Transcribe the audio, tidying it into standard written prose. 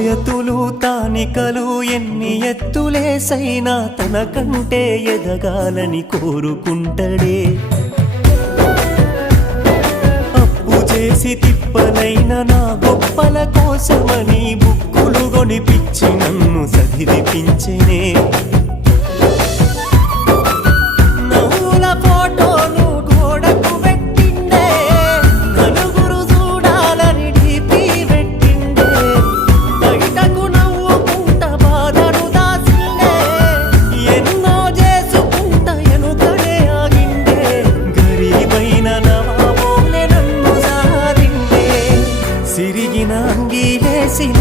ఆయతులు తానికలు ఎన్ని ఎత్తులేసైనా తన కంటే ఎదగాలని కోరుకుంటడే. అప్పు చేసి తిప్పనైన నా గొప్పల కోసమని బుక్కులు కొనిపిచ్చి నన్ను చదివిపించెనే. సిరిగిన అంగీలేసిన